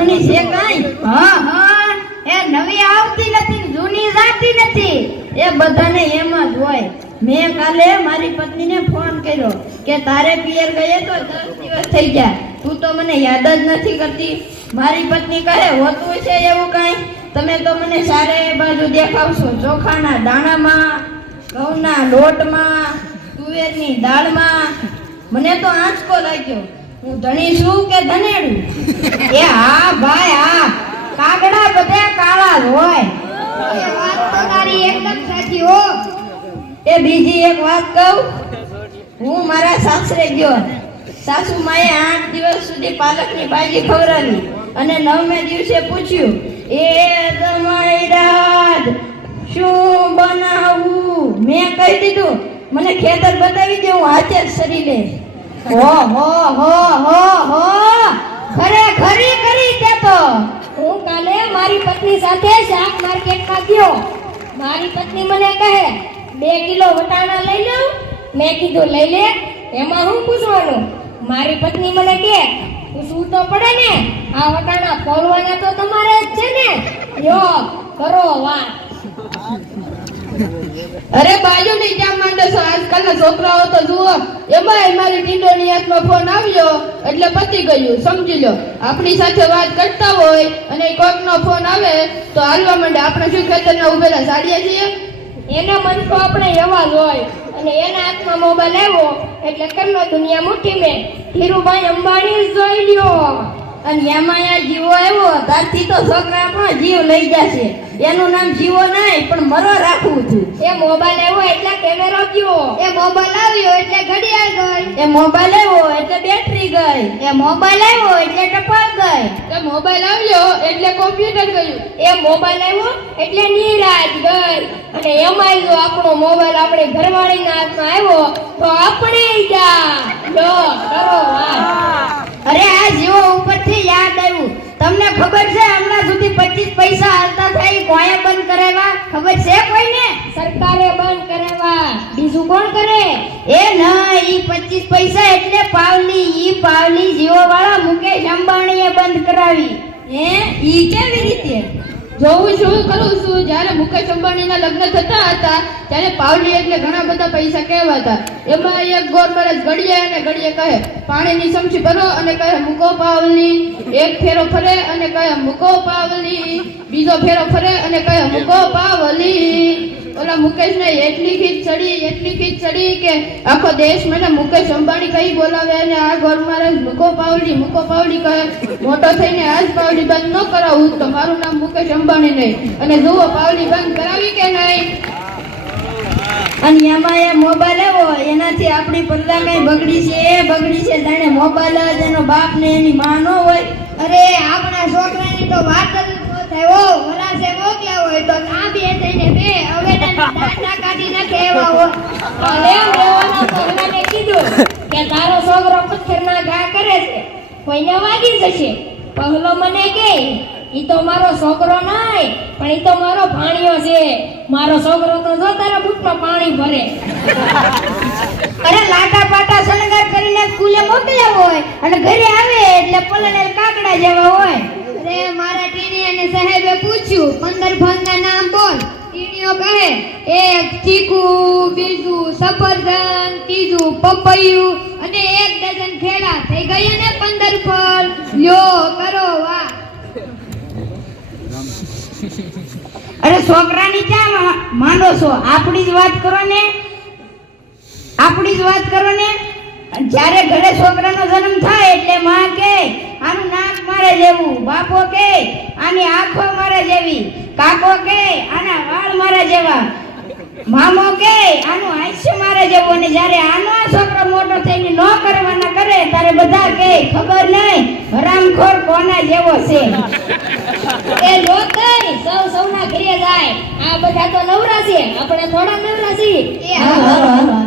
ધણી છે કાઈ? હા હા, એ નવી આવતી નથી, જૂની જાતી નથી. એ બધાને એમ જ હોય. મેં કાલે મારી પત્નીને ફોન કર્યો કે તારે પિયર ગયે તો 10 દિવસ થઈ ગયા, તું તો મને યાદ જ નથી કરતી. મારી પત્ની કહે હોતું છે એવું કાંઈ? તમે તો મને સારે બાજુ દેખાવશો, ચોખાના દાણામાં, ઘઉંના લોટમાં, તુવેરની દાળમાં. મને તો આંચકો લાગ્યો, હું ધણી છું કે ધનેડું? એ હા ભાઈ હા, કાગડા બધા કાળા જ હોય. એ વાત તો તારી એકદમ સાચી હો. એ બીજી એક વાત કહું, હું મારા સાસરે ગયો. સાસુ માએ 8 દિવસ સુધી પાલકની ભાજી ખવડાવી અને 9મે દિવસે પૂછ્યું, એ તમારી રાત શું બનાવું? મેં કહી દીધું, મને ખેતર બતાવી દે, હું હાથે જ સરી લે. હો ખરેખરી કરી તે તો. હું કાલે મારી પત્ની સાથે શાક માર્કેટમાં ગયો. મારી પત્ની મને કહે 2 કિલો વટાણા લઈ લઉં. મેં કીધું લઈ લે, એમાં હું પૂછવાનું? મારી પત્ની મને કહે પૂછવું તો પડે ને, આ વટાણા ફોડવાના તો તમારે જ છે ને, યો કરો વાત. અરે બાજુ ની ક્યાં માંડો છો? આજકાલના છોકરાઓ તો જુઓ, એમાં મારી ટીંડોની હાથમાં ફોન આવ્યો એટલે પતી ગયું, સમજી લો. આપણી સાથે વાત કરતા હોય અને કોઈકનો ફોન આવે તો હાલવા માંડે. આપણે શું ખેતરના ઉભેલા સાડીએ છીએ? એના મન તો આપણે એવા જ હોય, અને એના હાથમાં મોબાઈલ આવ્યો એટલે કરનો દુનિયા મુઠ્ઠી મેં. ધીરુભાઈ અંબાણી જોઈ લ્યો. અને એમાં આ જીવો આવ્યો ત્યારથી તો છોકરા આપણો જીવ લઈ જશે. એનું નામ જીવો નહીં પણ મરો રાખવું છું. એ મોબાઈલ આવ્યો એટલે કેમેરો ગયો. એ મોબાઈલ આવ્યો એટલે ઘડિયાળ ગઈ. એ મોબાઈલ આવ્યો એટલે બેટરી ગઈ. એ મોબાઈલ આવ્યો એટલે ટપાલ ગઈ. એ મોબાઈલ આવ્યો એટલે કોમ્પ્યુટર ગયું. એ મોબાઈલ આવ્યો એટલે નિરાજ ગઈ. અને એમાં જો આપણો મોબાઈલ આપણે ઘરવાળીના હાથમાં આવ્યો તો આપણે જા લો કરો વાત. અરે આ જીવો ઉપરથી યાદ આવ્યું, તમને ખબર છે હમણાં સુધી 25 પૈસા હાલતા થાય કોણે બંધ કરાવ્યા? ખબર છે કોઈને? સરકારે બંધ કરાવ્યા, બીજું કોણ કરે? એ ના, ઈ 25 પૈસા એટલે પાવલી. ઈ પાવલી જીવો વાળા મુકેશ અંબાણીએ બંધ કરાવી. ઈ કેવી રીતે? જોઉં છું, કરું છું. જ્યારે મુકેશ અંબાણીના લગ્ન થતા હતા ત્યારે પાવલી એટલે ઘણા બધા પૈસા કહેવાતા. એમાં એક ગોરમરજ ઘડીએ અને ઘડીએ કહે પાણીની સમસી ભરો અને કહે મૂકો પાવલી. એક ફેરો ફરે અને કહે મૂકો પાવલી. બીજો ફેરો ફરે અને કહે મૂકો પાવલી. ઓલા મુકેશને એટલી ખીચ ચડી કે આખો દેશ મને મુકેશ અંબાણી કઈ બોલાવે અને આ ગોરમરજ મૂકો પાવલી કહે. મોટો થઈને આજ પાવલી બંધ ન કરાવું તો મારું નામ મુકેશ અંબાણી નહીં. અને જુઓ પાવલી બંધ કરાવી કે નહીં. અને એમાં એ મોબાઈલ આવ્યો એનાથી આપણી પડદા કઈ બગડી છે જાણે મોબાઈલ જ એનો બાપ ને એની માં ન હોય. અરે આપણા છોકરાની તો વાત જ ન થાય હો. વરાસે મોકલ્યા હોય તો ના બે થઈને બે અવેડાના દાંડા કાઢી નાખે એવા હોય. અને લેવાના છોકરાને કીધું કે તારો છોકરો પથ્થરના ઘા કરે છે, કોઈને વાગી જશે. પહેલો મને કે ઈ તો મારો છોકરો નહીં પણ ઈ તો મારો ભાણિયો છે. મારો છોકરો તો જો તારા બૂટમાં પાણી ભરે. અરે લાટા પાટા શણગાર કરીને સ્કૂલે મોકલ્યા હોય અને ઘરે આવે એટલે પલળેલ કાકડા જેવા હોય. અરે મારા ટીણીયાને સાહેબે પૂછ્યું 15 ફળના નામ બોલ. ટીણીયો કહે 1 ચીકુ, બીજું સફરજન, ત્રીજું પપૈયું અને 1 ડઝન ખેડા. થઈ ગયા ને 15 ફળ. લ્યો કરો વાહ. અરે છોકરાની ક્યાં માનો છો? આપણી જ વાત કરો ને. જ્યારે ઘરે છોકરાનો જન્મ થાય એટલે માં કે આનું નાક મારે જેવું, બાપો કે આની આંખો મારે જેવી, કાકો કે આના વાળ મારે જેવા, મામો કે આનું હાસ્ય મારે જેવું. અને જ્યારે આનો છોકરો મોટો થઈને ન કરવાના કરે ત્યારે બધા કે ખબર નહીં હરામખોર કોના જેવો છે. એ લોકઈ સૌના ઘરે જાય. આ બધા તો નવરા છે, આપણે થોડા નવરા છીએ. હા